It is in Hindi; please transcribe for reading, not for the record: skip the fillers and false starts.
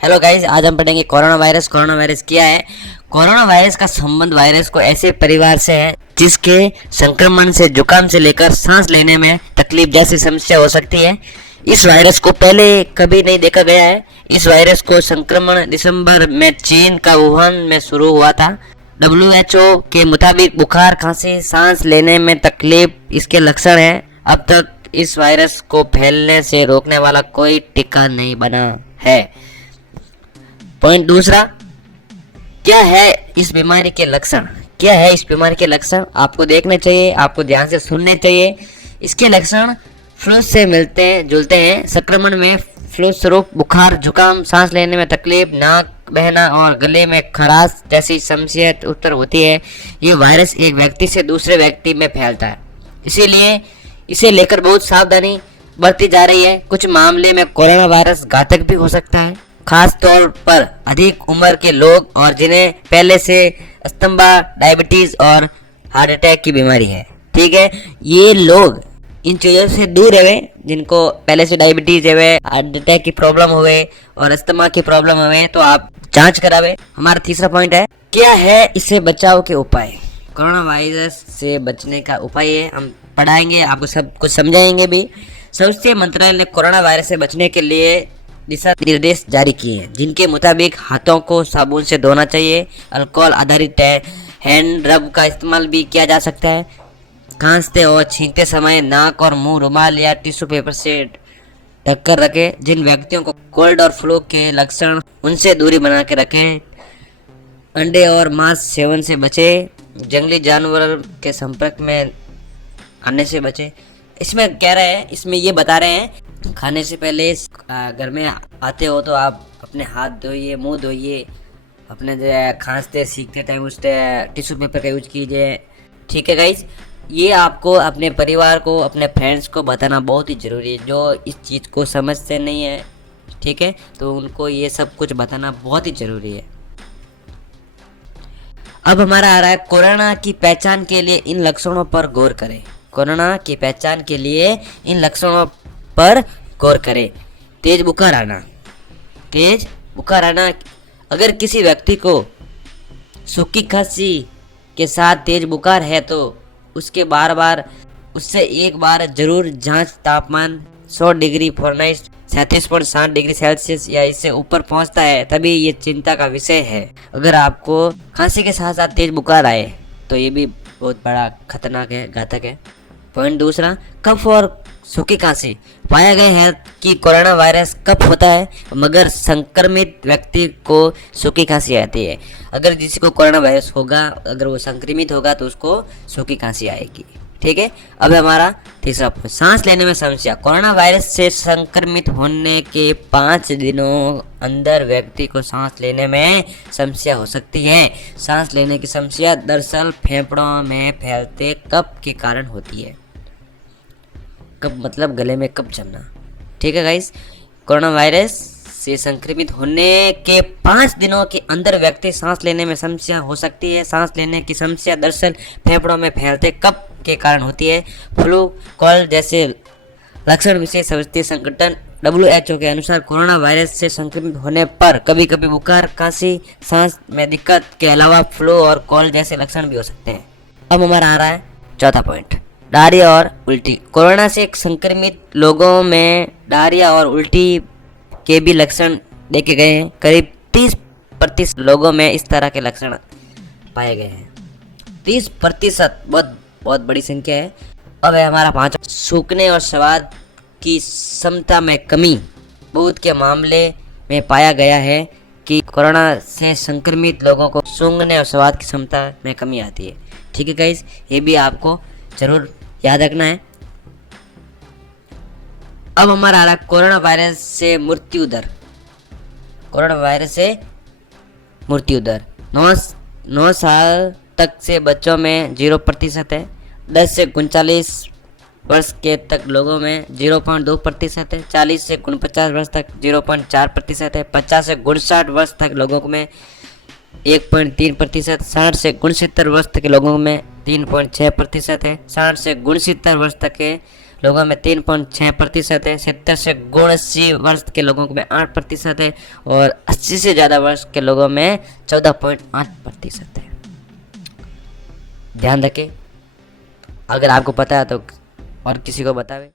हेलो गाइस, आज हम पढ़ेंगे कोरोना वायरस। कोरोना वायरस क्या है? कोरोना वायरस का संबंध वायरस को ऐसे परिवार से है जिसके संक्रमण से जुकाम से लेकर सांस लेने में तकलीफ जैसी समस्या हो सकती है। इस वायरस को पहले कभी नहीं देखा गया है। इस वायरस को संक्रमण दिसंबर में चीन का वुहान में शुरू हुआ था। WHO के मुताबिक बुखार, खांसी, सांस लेने में तकलीफ इसके लक्षण हैं। अब तक इस वायरस को फैलने से रोकने वाला कोई टीका नहीं बना है। पॉइंट दूसरा, क्या है इस बीमारी के लक्षण? क्या है इस बीमारी के लक्षण? आपको देखने चाहिए, आपको ध्यान से सुनने चाहिए। इसके लक्षण फ्लू से मिलते हैं जुलते हैं। संक्रमण में फ्लू स्वरूप बुखार, जुकाम, सांस लेने में तकलीफ, नाक बहना और गले में खराश जैसी समस्या उत्तर होती है। ये वायरस एक व्यक्ति से दूसरे व्यक्ति में फैलता है, इसीलिए इसे लेकर बहुत सावधानी बरती जा रही है। कुछ मामले में कोरोना वायरस घातक भी हो सकता है, खास तौर पर अधिक उम्र के लोग और जिन्हें पहले से अस्थमा, डायबिटीज और हार्ट अटैक की बीमारी है। ठीक है, ये लोग इन चीज़ों से दूर रहे जिनको पहले से डायबिटीज है, हार्ट अटैक की प्रॉब्लम हुए और अस्थमा की प्रॉब्लम हुए, तो आप जांच करावे। हमारा तीसरा पॉइंट है, क्या है इससे बचाव के उपाय? कोरोना वायरस से बचने का उपाय है, हम पढ़ाएंगे, आपको सब कुछ समझाएंगे भी। स्वास्थ्य मंत्रालय ने कोरोना वायरस से बचने के लिए दिशा निर्देश जारी किए हैं, जिनके मुताबिक हाथों को साबुन से धोना चाहिए। अल्कोहल आधारित हैंड रब का इस्तेमाल भी किया जा सकता है। खांसते और छींकते समय नाक और मुंह रुमाल या टिश्यू पेपर से ढककर रखें। जिन व्यक्तियों को कोल्ड और फ्लू के लक्षण, उनसे दूरी बना के रखें। अंडे और मांस सेवन से बचें। जंगली जानवर के संपर्क में आने से बचें। इसमें कह रहे हैं, इसमें ये बता रहे हैं, खाने से पहले घर में आते हो तो आप अपने हाथ धोइए, मुंह धोइए। अपने जो है खांसते सीखते टाइम उस टिश्यू पेपर का यूज कीजिए। ठीक है गाइस, ये आपको अपने परिवार को, अपने फ्रेंड्स को बताना बहुत ही ज़रूरी है जो इस चीज़ को समझते नहीं है। ठीक है, तो उनको ये सब कुछ बताना बहुत ही ज़रूरी है। अब हमारा आ रहा है, कोरोना की पहचान के लिए इन लक्षणों पर गौर करें। कोरोना की पहचान के लिए इन लक्षणों पर गौर करें। तेज बुखार आना। तेज बुखार आना, अगर किसी व्यक्ति को सूखी खांसी के साथ तेज बुखार है तो उससे एक बार जरूर जांच। तापमान 100 डिग्री फ़ारेनहाइट 37.7 डिग्री सेल्सियस या इससे ऊपर पहुंचता है तभी ये चिंता का विषय है। अगर आपको खांसी के साथ साथ तेज बुखार आए तो ये भी बहुत बड़ा खतरनाक है, घातक है। पॉइंट दूसरा, कफ और सूखी खांसी। पाया गया है कि कोरोना वायरस कफ होता है मगर संक्रमित व्यक्ति को सूखी खांसी आती है। अगर किसी को कोरोना वायरस होगा, अगर वो संक्रमित होगा तो उसको सूखी खांसी आएगी। ठीक है, अब हमारा तीसरा पॉइंट, सांस लेने में समस्या। कोरोना वायरस से संक्रमित होने के 5 दिनों अंदर व्यक्ति को सांस लेने में समस्या हो सकती है। सांस लेने की समस्या दरअसल फेफड़ों में फैलते कफ के कारण होती है। कफ मतलब गले में कफ जमना। ठीक है गाइस, कोरोना वायरस से संक्रमित होने के 5 दिनों के अंदर व्यक्ति सांस लेने में समस्या हो सकती है। सांस लेने की समस्या दरअसल फेफड़ों में फैलते कफ के कारण होती है। फ्लू, कोल्ड जैसे लक्षण विशेष स्वास्थ्य संगठन WHO के अनुसार कोरोना वायरस से संक्रमित होने पर कभी कभी बुखार, खांसी, सांस में दिक्कत के अलावा फ्लू और कोल्ड जैसे लक्षण भी हो सकते हैं। अब हमारा आ रहा है चौथा पॉइंट, डायरिया और उल्टी। कोरोना से संक्रमित लोगों में डायरिया और उल्टी के भी लक्षण देखे गए हैं। करीब 30% लोगों में इस तरह के लक्षण पाए गए हैं। 30% बहुत बड़ी संख्या है। अब है हमारा पांचवा, सूखने और स्वाद की क्षमता में कमी। बहुत के मामले में पाया गया है कि कोरोना से संक्रमित लोगों को सूंघने और स्वाद की क्षमता में कमी आती है। ठीक है गाइस, ये भी आपको जरूर याद रखना है। अब हमारा आ रहा कोरोना वायरस से मृत्यु दर। कोरोना वायरस से मृत्यु दर 9 साल तक से बच्चों में 0% है। 10 से 39 वर्ष के तक लोगों में 0.2% है। 40 से 49 वर्ष तक 0.4% है। 50 से 59 वर्ष तक लोगों में 1.3%। 60 से 69 वर्ष तक के लोगों में 3.6% है। 60 से 69 वर्ष तक के लोगों में 3.6% है, 70 से 79 वर्ष के लोगों में 8% है और 80 से ज़्यादा वर्ष के लोगों में 14.8% है। ध्यान रखें, अगर आपको पता है तो और किसी को बतावे।